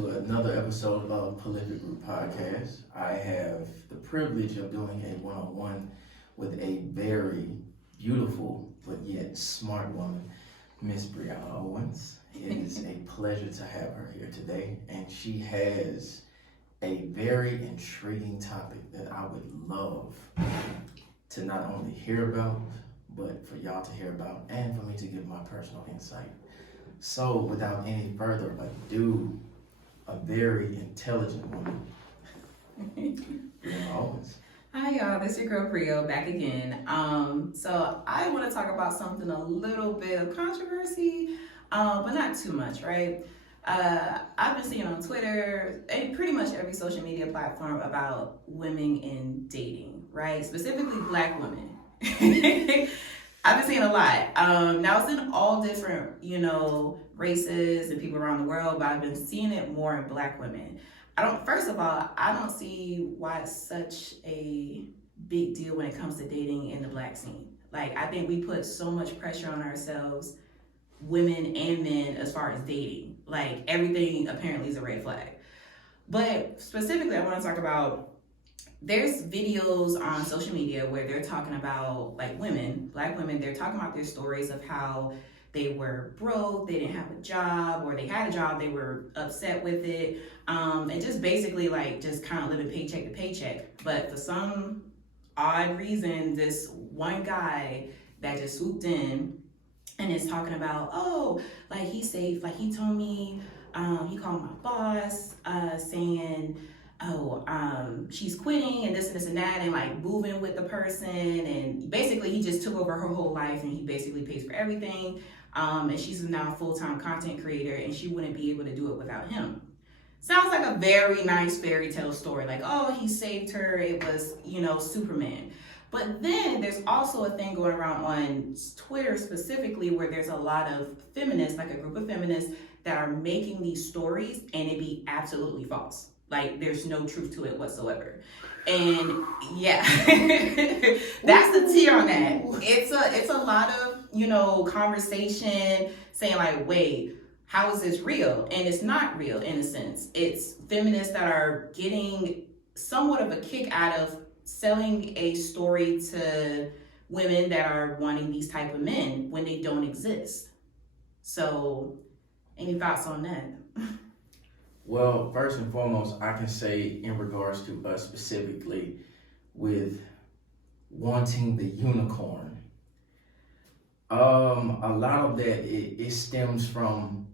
to another episode of Prolific Group Podcast. I have the privilege of doing a one-on-one with a very beautiful but yet smart woman, Miss Brianna Owens. It is a pleasure to have her here today, and she has a very intriguing topic that I would love to not only hear about, but for y'all to hear about, and for me to give my personal insight. So, without any further ado, a very intelligent woman, Brianna Owens. Hi y'all, this is your girl Brio back again. So I want to talk about something a little bit of controversy, but not too much, right? I've been seeing on Twitter and pretty much every social media platform about women in dating, right? Specifically Black women. I've been seeing a lot. Now it's in all different, races and people around the world, but I've been seeing it more in Black women. First of all, I don't see why it's such a big deal when it comes to dating in the Black scene. Like, I think we put so much pressure on ourselves, women and men, as far as dating. Like, everything apparently is a red flag. But specifically, I want to talk about, there's videos on social media where they're talking about, like, women, Black women, they're talking about their stories of how they were broke, they didn't have a job, or they had a job, they were upset with it, and just basically, like, just kind of living paycheck to paycheck. But for some odd reason, this one guy that just swooped in and is talking about, oh, like, he's safe, like, he told me, he called my boss, saying, she's quitting and this and that, and like moving with the person, and basically he just took over her whole life and he basically pays for everything, and she's now a full-time content creator and she wouldn't be able to do it without him. Sounds like a very nice fairy tale story, like, oh, he saved her, it was, Superman. But then there's also a thing going around on Twitter specifically where there's a lot of feminists, like a group of feminists, that are making these stories and it be absolutely false. Like, there's no truth to it whatsoever. And yeah, that's the tea on that. It's a lot of, conversation saying like, wait, how is this real? And it's not real in a sense. It's feminists that are getting somewhat of a kick out of selling a story to women that are wanting these type of men when they don't exist. So, any thoughts on that? Well, first and foremost, I can say in regards to us specifically with wanting the unicorn, a lot of that, it stems from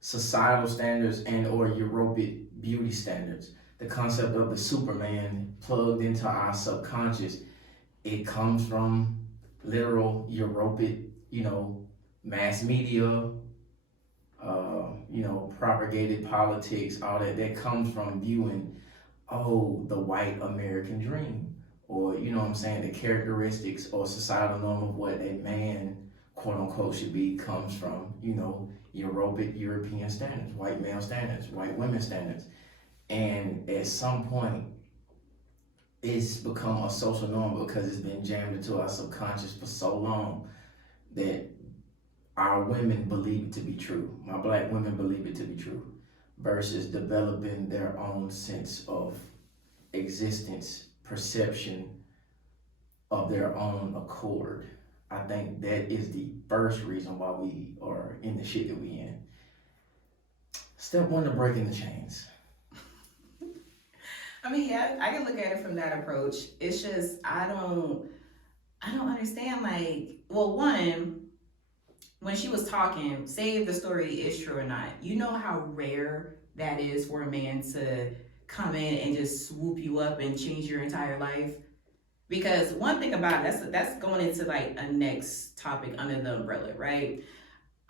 societal standards and or European beauty standards. The concept of the Superman plugged into our subconscious, it comes from literal European, mass media, propagated politics, all that comes from viewing, the white American dream, or, the characteristics or societal norm of what a man, quote unquote, should be comes from, European standards, white male standards, white women standards. And at some point, it's become a social norm because it's been jammed into our subconscious for so long that our women believe it to be true. My Black women believe it to be true, versus developing their own sense of existence, perception of their own accord. I think that is the first reason why we are in the shit that we in. Step one to breaking the chains. I mean, yeah, I can look at it from that approach. It's just, I don't understand, like, well, one, when she was talking, say if the story is true or not, you know how rare that is for a man to come in and just swoop you up and change your entire life. Because one thing about it, that's going into like a next topic under the umbrella, right?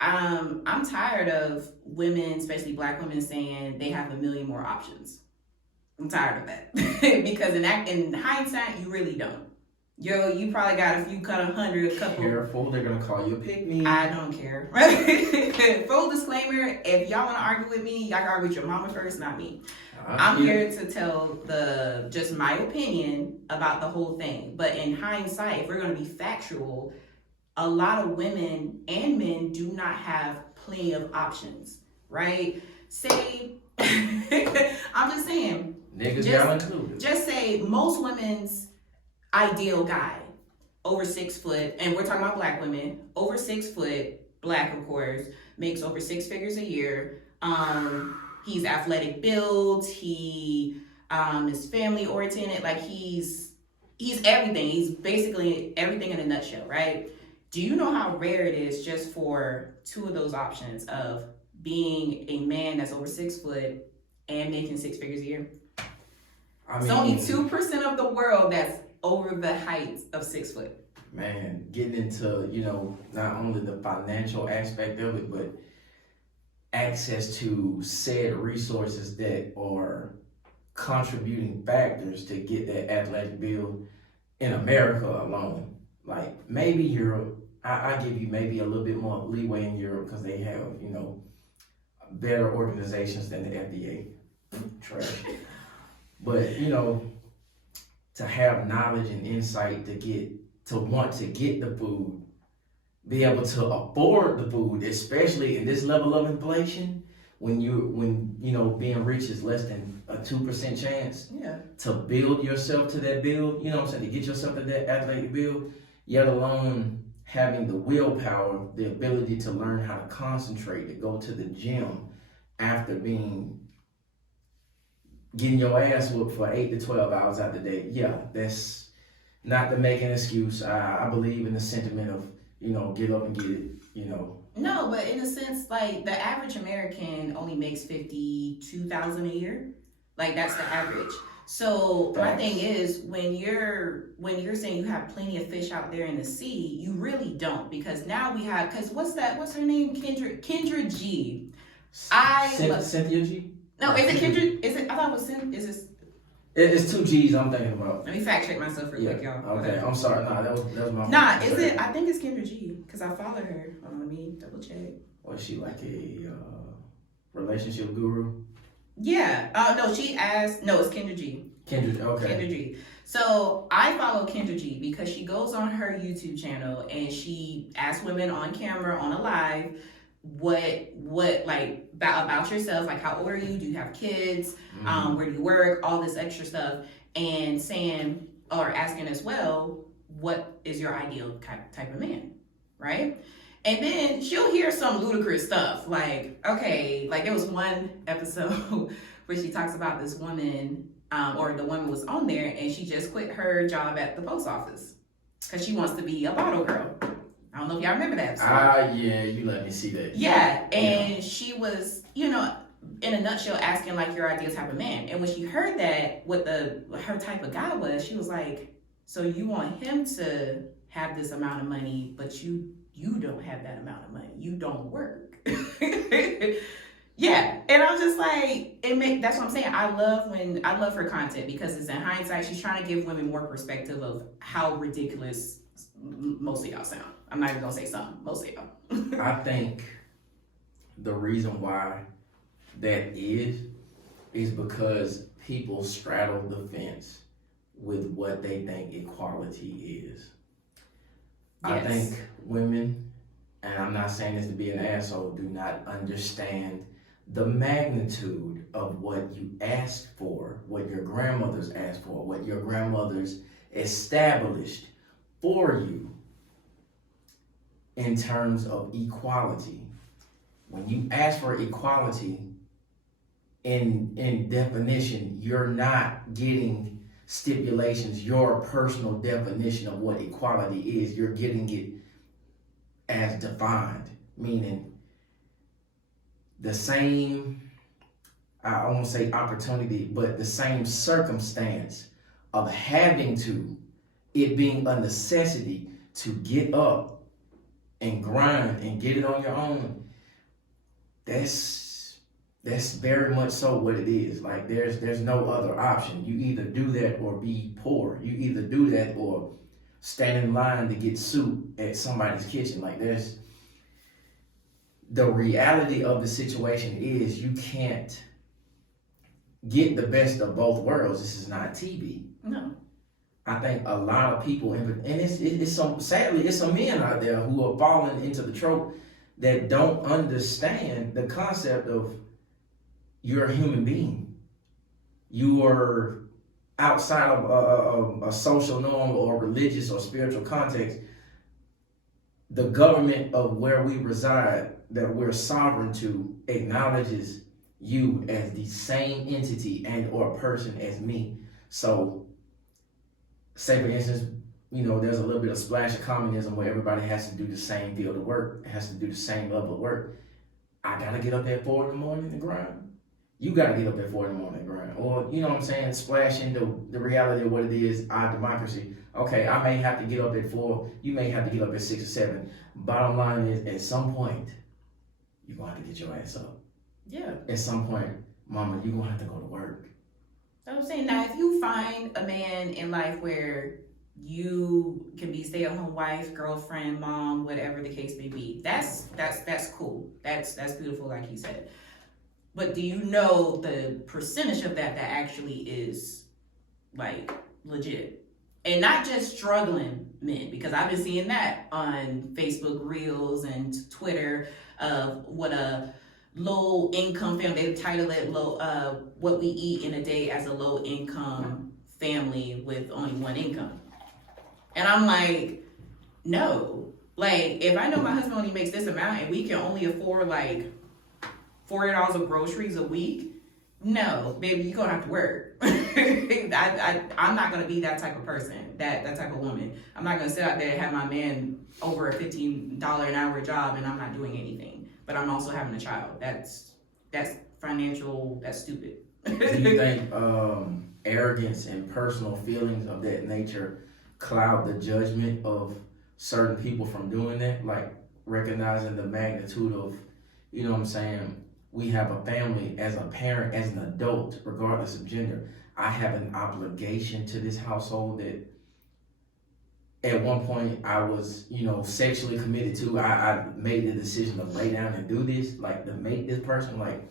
I'm tired of women, especially Black women, saying they have a million more options. I'm tired of that. Because in hindsight, you really don't. You probably got a few, a couple. Careful, they're gonna call you a pick-me. I don't care. Full disclaimer, if y'all wanna argue with me, y'all can argue with your mama first, not me. I'm here to tell just my opinion about the whole thing. But in hindsight, if we're gonna be factual, a lot of women and men do not have plenty of options, right? Say I'm just saying. Niggas y'all included. Just say most women's ideal guy, over 6 foot, and we're talking about black women, over 6 foot, black of course, makes over 6 figures a year. He's athletic build. He is family oriented. Like he's everything. He's basically everything in a nutshell, right? Do you know how rare it is just for 2 of those options of being a man that's over 6 foot and making 6 figures a year? I mean, it's only 2% of the world that's over the height of 6 foot. Man, getting into, not only the financial aspect of it, but access to said resources that are contributing factors to get that athletic build in America alone. Like maybe Europe, I give you maybe a little bit more leeway in Europe because they have, better organizations than the FDA. Trash. But, to have knowledge and insight to want to get the food, be able to afford the food, especially in this level of inflation, when being rich is less than a 2% chance to build yourself to that build, to get yourself to that athletic build, yet alone having the willpower, the ability to learn how to concentrate, to go to the gym after getting your ass whooped for 8 to 12 hours out the day. Yeah, that's not to make an excuse. I believe in the sentiment of, get up and get it, No, but in a sense, like the average American only makes $52,000 a year. Like that's the average. So my thing is when you're saying you have plenty of fish out there in the sea, you really don't, because now we have, because what's her name? Kendra G. Cynthia G? No, is it Kendra? Is it? I thought it was is this? It's 2 G's I'm thinking about. Let me fact check myself real quick, y'all. Okay, I'm sorry. Nah, that was my. Nah, is it? I think it's Kendra G because I follow her. Let me double check. Was she like a relationship guru? Yeah. No, she asked. No, it's Kendra G. Okay. Kendra G. So I follow Kendra G because she goes on her YouTube channel and she asks women on camera on a live what like about yourself, like how old are you, do you have kids, where do you work, all this extra stuff, and saying or asking as well, what is your ideal type of man, right? And then she'll hear some ludicrous stuff like, okay, like there was one episode where she talks about this woman, or the woman was on there and she just quit her job at the post office because she wants to be a bottle girl. I don't know if y'all remember that episode. Yeah, you let me see that. Yeah, and she was, in a nutshell, asking like your ideal type of man. And when she heard that, what her type of guy was, she was like, so you want him to have this amount of money, but you don't have that amount of money. You don't work. Yeah, and I'm just like, that's what I'm saying. I love her content because it's in hindsight. She's trying to give women more perspective of how ridiculous most of y'all sound. I'm not even gonna say some, most of y'all. I think the reason why that is because people straddle the fence with what they think equality is. Yes. I think women, and I'm not saying this to be an asshole, do not understand the magnitude of what you asked for, what your grandmothers asked for, what your grandmothers established for you in terms of equality. When you ask for equality, in definition, you're not getting stipulations, your personal definition of what equality is. You're getting it as defined, meaning the same, I won't say opportunity, but the same circumstance of having to, it being a necessity to get up and grind and get it on your own. That's very much so what it is. Like there's no other option. You either do that or be poor. You either do that or stand in line to get soup at somebody's kitchen. Like the reality of the situation is you can't get the best of both worlds. This is not TV. No. I think a lot of people, and sadly, it's some men out there who are falling into the trope that don't understand the concept of, you're a human being. You are outside of a social norm or religious or spiritual context. The government of where we reside, that we're sovereign to, acknowledges you as the same entity and or person as me. So, say for instance, there's a little bit of splash of communism where everybody has to do the same field of work, has to do the same level of work. I gotta get up at 4 in the morning to grind. You gotta get up at 4 in the morning to grind. Or, you know what I'm saying, splash into the reality of what it is, our democracy. Okay, I may have to get up at 4, you may have to get up at 6 or 7. Bottom line is, at some point, you're gonna have to get your ass up. Yeah. At some point, mama, you're gonna have to go to work. I'm saying, now if you find a man in life where you can be stay-at-home wife, girlfriend, mom, whatever the case may be, that's cool. That's beautiful, like you said. But do you know the percentage of that actually is like legit? And not just struggling men, because I've been seeing that on Facebook Reels and Twitter of what a low income family, they title it what we eat in a day as a low income family with only one income. And I'm like, no. Like, if I know my husband only makes this amount and we can only afford like $40 of groceries a week, no, baby, you're gonna have to work. I'm not gonna be that type of person, that type of woman. I'm not gonna sit out there and have my man over a $15 an hour job and I'm not doing anything, but I'm also having a child. That's financial, that's stupid. Do you think arrogance and personal feelings of that nature cloud the judgment of certain people from doing that? Like recognizing the magnitude of, you know what I'm saying, we have a family, as a parent, as an adult, regardless of gender, I have an obligation to this household that at one point I was, sexually committed to. I made the decision to lay down and do this, like to make this person, like,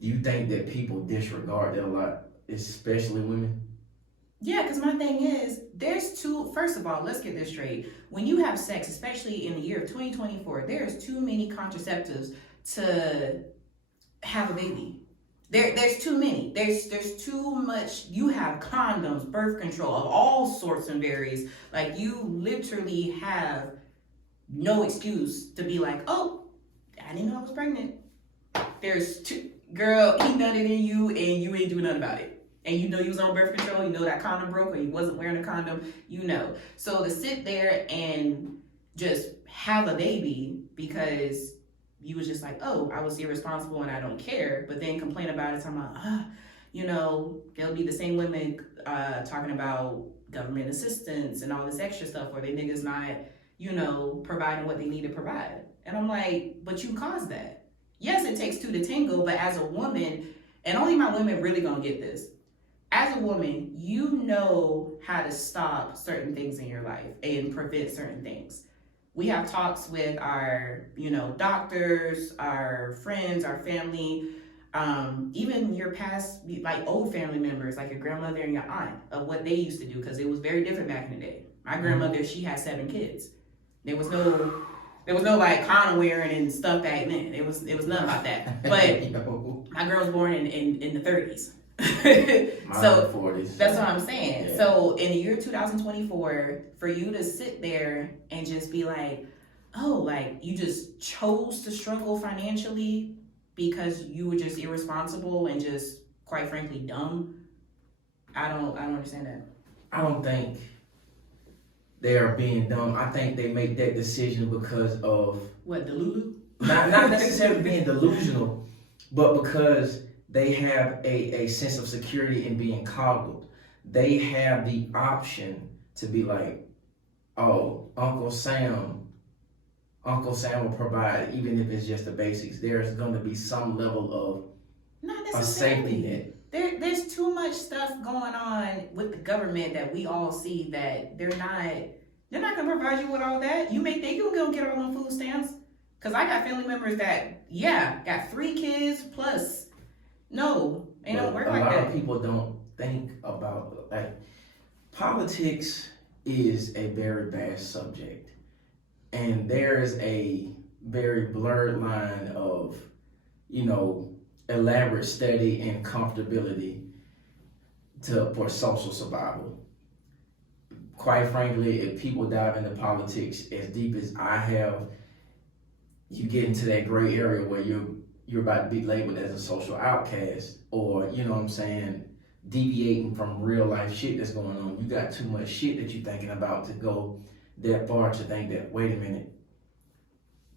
do you think that people disregard that a lot, especially women? Yeah, because my thing is, first of all, let's get this straight. When you have sex, especially in the year of 2024, there's too many contraceptives to have a baby. There's too many. There's too much. You have condoms, birth control of all sorts and varies. Like, you literally have no excuse to be like, oh, I didn't know I was pregnant. There's girl, he done it in you and you ain't doing nothing about it. And you know you was on birth control, you know that condom broke or you wasn't wearing a condom, So to sit there and just have a baby because you was just like, oh, I was irresponsible and I don't care, but then complain about it, talking about, they'll be the same women talking about government assistance and all this extra stuff where they niggas not, providing what they need to provide. And I'm like, but you caused that. Yes, it takes two to tango, but as a woman, and only my women really gonna get this, as a woman, you know how to stop certain things in your life and prevent certain things. We have talks with our, doctors, our friends, our family, even your past, like old family members, like your grandmother and your aunt, of what they used to do, because it was very different back in the day. My grandmother, she had 7 kids. There was no like condom wearing and stuff back then. It was nothing about that. But my girl was born in the 30s. So 40s. That's what I'm saying. Yeah. So in the year 2024, for you to sit there and just be like, oh, like you just chose to struggle financially because you were just irresponsible and just, quite frankly, dumb. I don't understand that. I don't think they are being dumb. I think they make that decision because of what, Delulu? Not necessarily being delusional, but because they have a sense of security in being coddled. They have the option to be like, oh, Uncle Sam will provide, even if it's just the basics. There's going to be some level of Not a safety necessarily. net. There's too much stuff going on with the government that we all see that they're not gonna provide you with all that. You may think you'll go get all them food stamps. Cause I got family members that, got 3 kids plus. No, it don't work like that. A lot of people don't think about, like, politics is a very vast subject. And there is a very blurred line of, elaborate study in comfortability for social survival. Quite frankly, if people dive into politics as deep as I have, you get into that gray area where you're about to be labeled as a social outcast, or you know what I'm saying, deviating from real life shit that's going on. You got too much shit that you're thinking about to go that far to think that, wait a minute,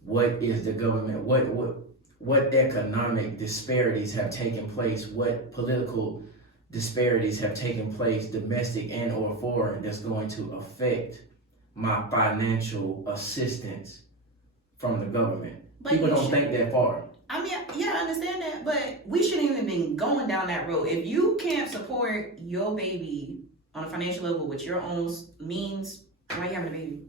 what is the government, what economic disparities have taken place, what political disparities have taken place, domestic and or foreign, that's going to affect my financial assistance from the government. But people don't think that far. I mean, yeah, I understand that, but we shouldn't even be going down that road. If you can't support your baby on a financial level with your own means, why are you having a baby?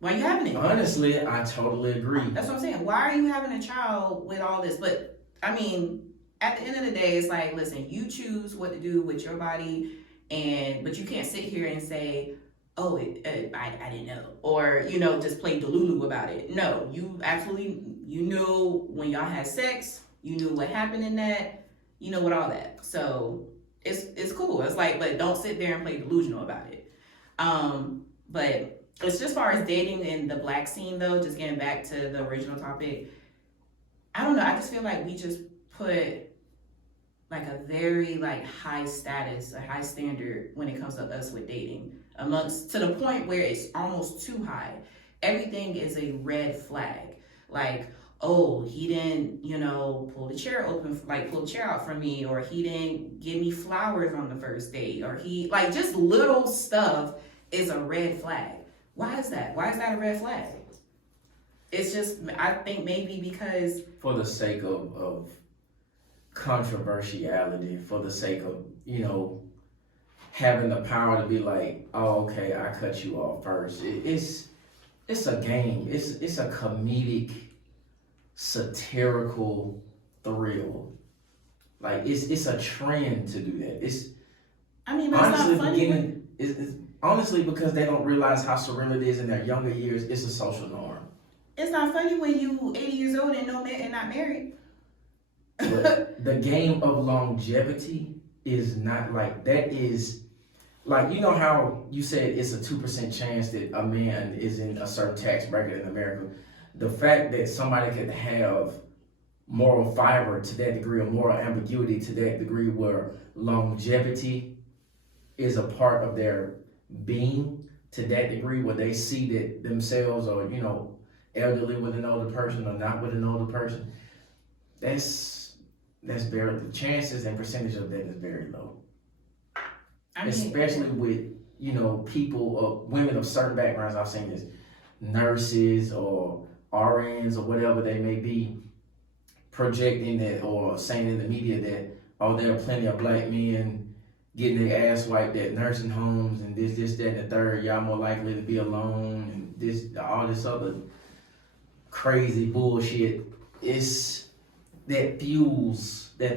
Why are you having it? Honestly, I totally agree. That's what I'm saying. Why are you having a child with all this? But I mean, at the end of the day, it's like, listen, you choose what to do with your body, but you can't sit here and say, oh, I didn't know, or just play delulu about it. No, you knew when y'all had sex, you knew what happened in that, what all that. So it's cool. It's like, but don't sit there and play delusional about it. But it's just far as dating in the Black scene, though. Just getting back to the original topic, I don't know. I just feel like we just put like a very high status, a high standard when it comes to us with dating, to the point where it's almost too high. Everything is a red flag. Like, oh, he didn't, pull the chair out for me, or he didn't give me flowers on the first date, or he, just little stuff is a red flag. Why is that? Why is that a red flag? It's just, I think maybe because... For the sake of controversiality, for the sake of, having the power to be like, oh, okay, I cut you off first. It's a game. It's a comedic, satirical thrill. It's a trend to do that. It's honestly, not funny. It's honestly because they don't realize how surreal it is in their younger years. It's a social norm. It's not funny when you 80 years old and not married. But the game of longevity is not like that. Is like, how you said it's a 2% chance that a man is in a certain tax bracket in America. The fact that somebody could have moral fiber to that degree, or moral ambiguity to that degree, where longevity is a part of their being to that degree, where they see that themselves are, elderly with an older person or not with an older person, that's very, the chances and percentage of that is very low. Especially with, people, women of certain backgrounds. I've seen this, nurses or RNs or whatever they may be, projecting that or saying in the media that, oh, there are plenty of black men getting their ass wiped at nursing homes and this, that, and the third. Y'all more likely to be alone, and this, all this other crazy bullshit. It's that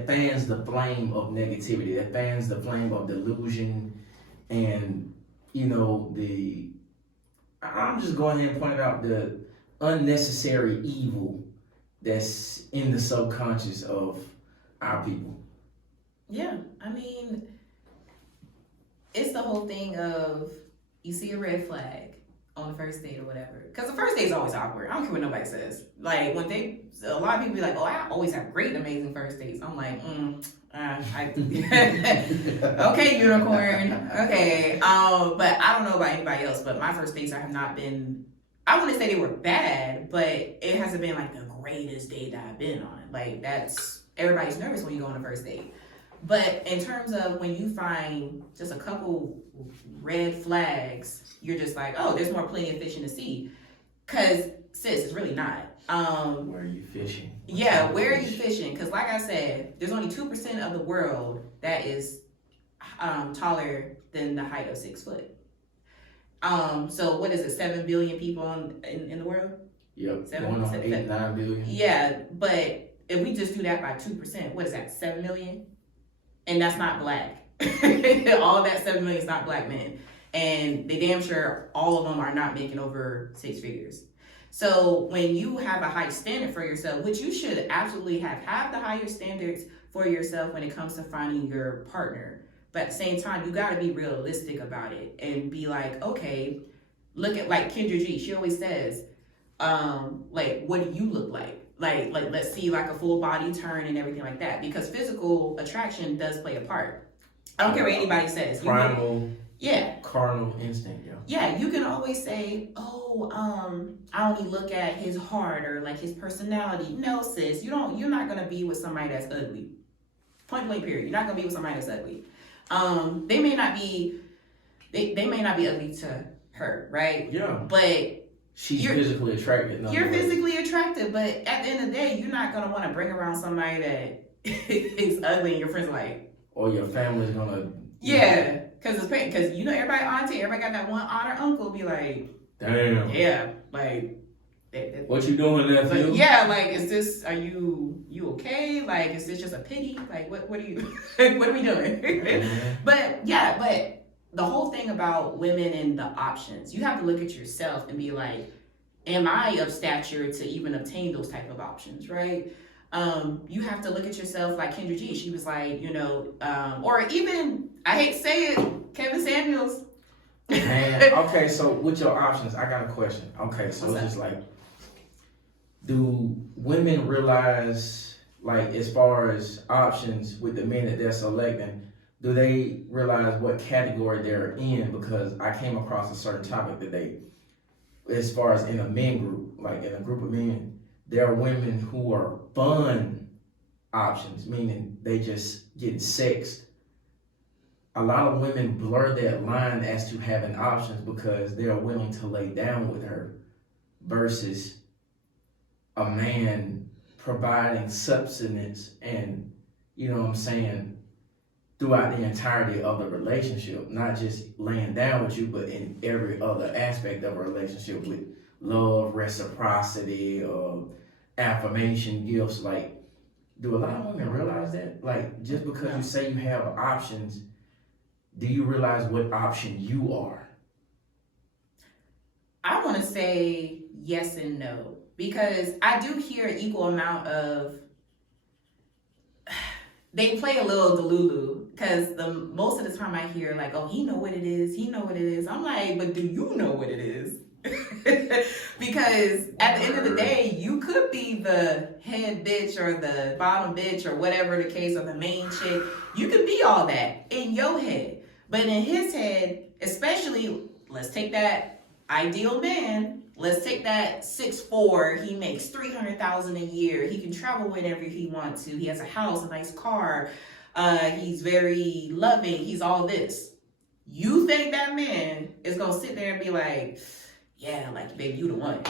fans the flame of negativity, that fans the flame of delusion, and I'm just going ahead and point out the unnecessary evil that's in the subconscious of our people. Yeah, it's the whole thing of, you see a red flag on the first date or whatever. Because the first date is always awkward. I don't care what nobody says. Like, a lot of people be like, oh, I always have great, amazing first dates. I'm like, okay, unicorn. Okay. But I don't know about anybody else, but my first dates have not been, I wouldn't say they were bad, but it hasn't been the greatest date that I've been on. Everybody's nervous when you go on a first date. But in terms of when you find just a couple red flags, you're just like, oh, there's plenty of fish in the sea. Because, sis, it's really not. Where are you fishing? Yeah, where are you fishing? Because like I said, there's only 2% of the world that is taller than the height of 6 foot. So what is it, 7 billion people in the world? Yep, going on 8, 9 billion. Yeah, but if we just do that by 2%, what is that, 7 million? And that's not black. All that 7 million is not black men. And they damn sure all of them are not making over 6 figures. So when you have a high standard for yourself, which you should absolutely have the higher standards for yourself when it comes to finding your partner. But at the same time, you got to be realistic about it and be like, okay, look at like Kendra G. She always says, like, what do you look like? Like let's see like a full body turn and everything like that, because physical attraction does play a part. I don't care what anybody says. Primal. Yeah. Carnal instinct, yeah. Yeah, you can always say, oh, I only look at his heart or like his personality. No, sis, you're not gonna be with somebody that's ugly. Point blank period. You're not gonna be with somebody that's ugly. They may not be ugly to her, right? Yeah. But she's physically attracted. You're physically attractive, but at the end of the day, you're not gonna want to bring around somebody that is ugly and your friends are like, or your family's gonna. Yeah. Because everybody auntie, everybody got that one aunt or uncle be like, damn. Yeah, like. What you doing there, Phil? Yeah, like, are you okay? Like, is this just a pity? Like, what are you, what are we doing? Mm-hmm. But the whole thing about women and the options, you have to look at yourself and be like, am I of stature to even obtain those type of options, right? You have to look at yourself like Kendra G. She was like, or even, I hate to say it, Kevin Samuels. Man, okay, so with your options, I got a question. Okay, so it's just like, do women realize, like, as far as options with the men that they're selecting, do they realize what category they're in? Because I came across a certain topic today, as far as in a men group, like in a group of men, there are women who are fun options, meaning they just get sexed. A lot of women blur that line as to having options because they're willing to lay down with her versus a man providing substance and, throughout the entirety of the relationship, not just laying down with you, but in every other aspect of a relationship with love, reciprocity, affirmation, gifts. Like, do a lot of women realize that? Like, just because you say you have options, do you realize what option you are? I want to say yes and no, because I do hear an equal amount of, they play a little delulu, because most of the time I hear like, oh, he know what it is. I'm like, but do you know what it is? Because at the end of the day, you could be the head bitch or the bottom bitch or whatever the case, or the main chick. You could be all that in your head. But in his head, especially, let's take that ideal man. Let's take that 6'4", he makes $300,000 a year. He can travel whenever he wants to. He has a house, a nice car. He's very loving. He's all this. You think that man is going to sit there and be like, yeah, like, baby, you the one.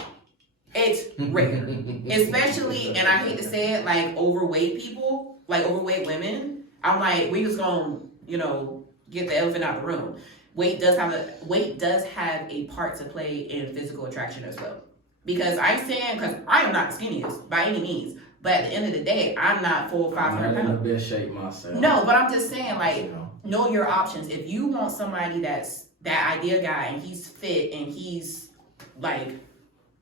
It's rare. Especially, and I hate to say it, like overweight people, like overweight women. I'm like, we just going to, get the elephant out of the room. Weight does have a part to play in physical attraction as well. Because I'm saying, because I am not the skinniest by any means, but at the end of the day, I'm not full 500 pounds. I'm in the best shape myself. No, but I'm just saying, like, know your options. If you want somebody that's that ideal guy and he's fit and he's like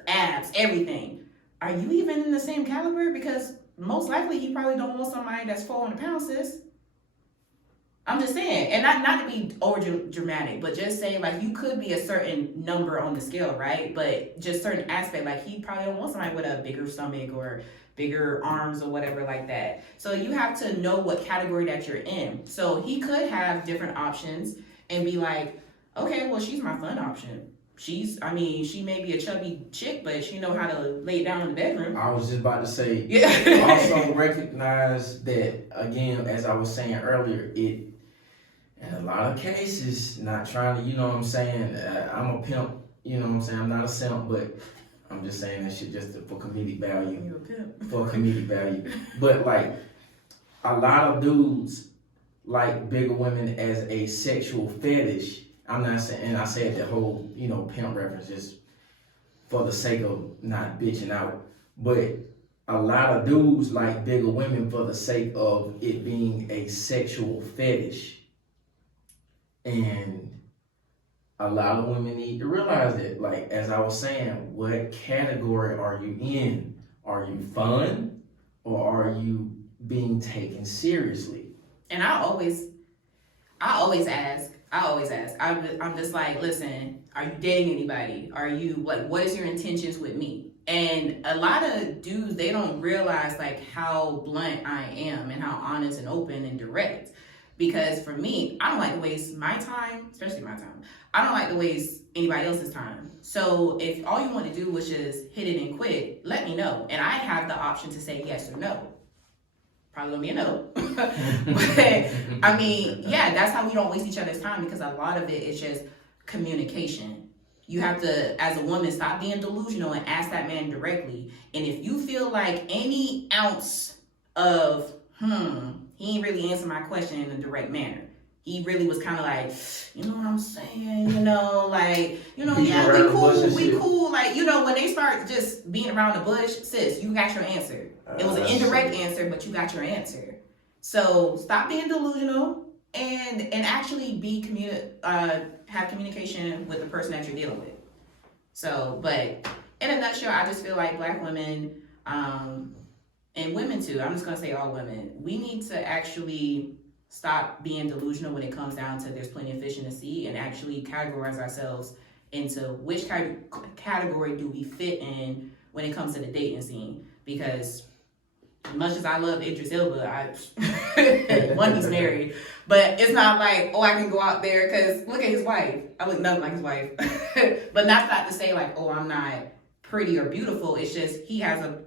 abs, everything, are you even in the same caliber? Because most likely he probably don't want somebody that's 400 pounds, sis. I'm just saying, and not to be over dramatic, but just saying, like, you could be a certain number on the scale, right? But just certain aspect, like, he probably don't want somebody with a bigger stomach or bigger arms or whatever like that. So you have to know what category that you're in. So he could have different options and be like, okay, well, she's my fun option. She may be a chubby chick, but she know how to lay down in the bedroom. I was just about to say, yeah. Also recognize that, again, as I was saying earlier, in a lot of cases, not trying to, I'm a pimp, I'm not a simp, but I'm just saying that shit just for comedic value. You're a pimp. For comedic value. But, like, a lot of dudes like bigger women as a sexual fetish. I'm not saying, and I said the whole, pimp reference just for the sake of not bitching out. But a lot of dudes like bigger women for the sake of it being a sexual fetish. And a lot of women need to realize that. Like, as I was saying, what category are you in? Are you fun or are you being taken seriously? And I always ask. I'm just like, listen, are you dating anybody? Are you what is your intentions with me? And a lot of dudes, they don't realize like how blunt I am and how honest and open and direct. Because for me, I don't like to waste my time, especially my time. I don't like to waste anybody else's time. So if all you want to do was just hit it and quit, let me know. And I have the option to say yes or no. Probably gonna be a no. But I mean, yeah, that's how we don't waste each other's time, because a lot of it is just communication. You have to, as a woman, stop being delusional and ask that man directly. And if you feel like any ounce of, he ain't really answered my question in a direct manner. He really was kind of like, you know what I'm saying? Yeah, we cool. Like, when they start just being around the bush, sis, you got your answer. It was an indirect answer, but you got your answer. So stop being delusional and actually have communication with the person that you're dealing with. So, but in a nutshell, I just feel like Black women, and women too, I'm just gonna say all women, we need to actually stop being delusional when it comes down to there's plenty of fish in the sea, and actually categorize ourselves into which category do we fit in when it comes to the dating scene. Because as much as I love Idris Elba, one, he's married, but it's not like, I can go out there, because look at his wife. I look nothing like his wife. But that's not to say like, I'm not pretty or beautiful. It's just he has a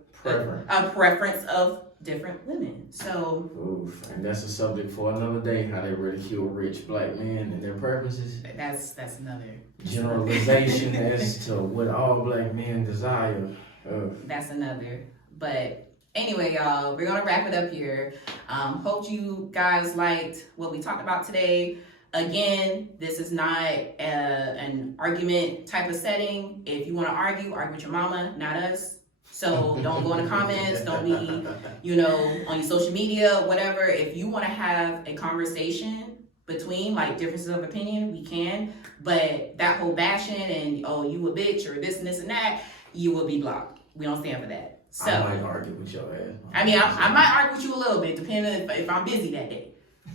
preference of different women. So, oof, and that's a subject for another day. How they ridicule rich Black men and their preferences. That's another generalization as to what all Black men desire. That's another. But anyway, y'all, we're gonna wrap it up here. Hope you guys liked what we talked about today. Again, this is not an argument type of setting. If you want to argue with your mama, not us. So don't go in the comments, don't be, on your social media, whatever. If you want to have a conversation between like differences of opinion, we can. But that whole bashing and, you a bitch or this and this and that, you will be blocked. We don't stand for that. So I might argue with your ass. I mean, I might argue with you a little bit, depending if I'm busy that day.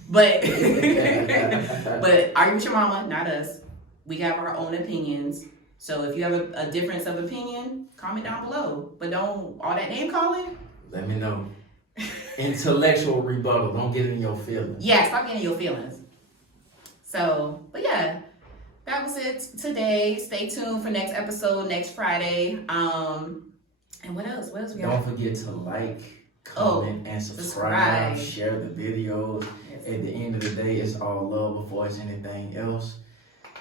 But but argue with your mama, not us. We have our own opinions. So if you have a difference of opinion, comment down below. But don't, all that name calling. Let me know. Intellectual rebuttal. Don't get in your feelings. Yeah, stop getting in your feelings. So, but yeah, that was it today. Stay tuned for next episode next Friday. And what else? We got? Don't forget to like, comment, and subscribe. Share the videos. Yes. At the end of the day, it's all love before it's anything else.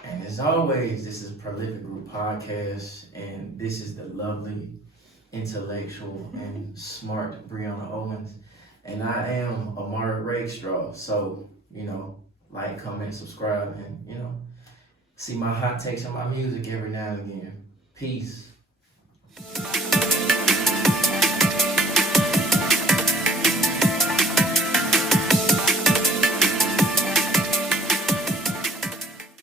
And as always, this is Prolific Group Podcast, and this is the lovely, intellectual, and smart Brianna Owens. And I am Amari Rakestraw. So, like, comment, subscribe, and, see my hot takes on my music every now and again. Peace.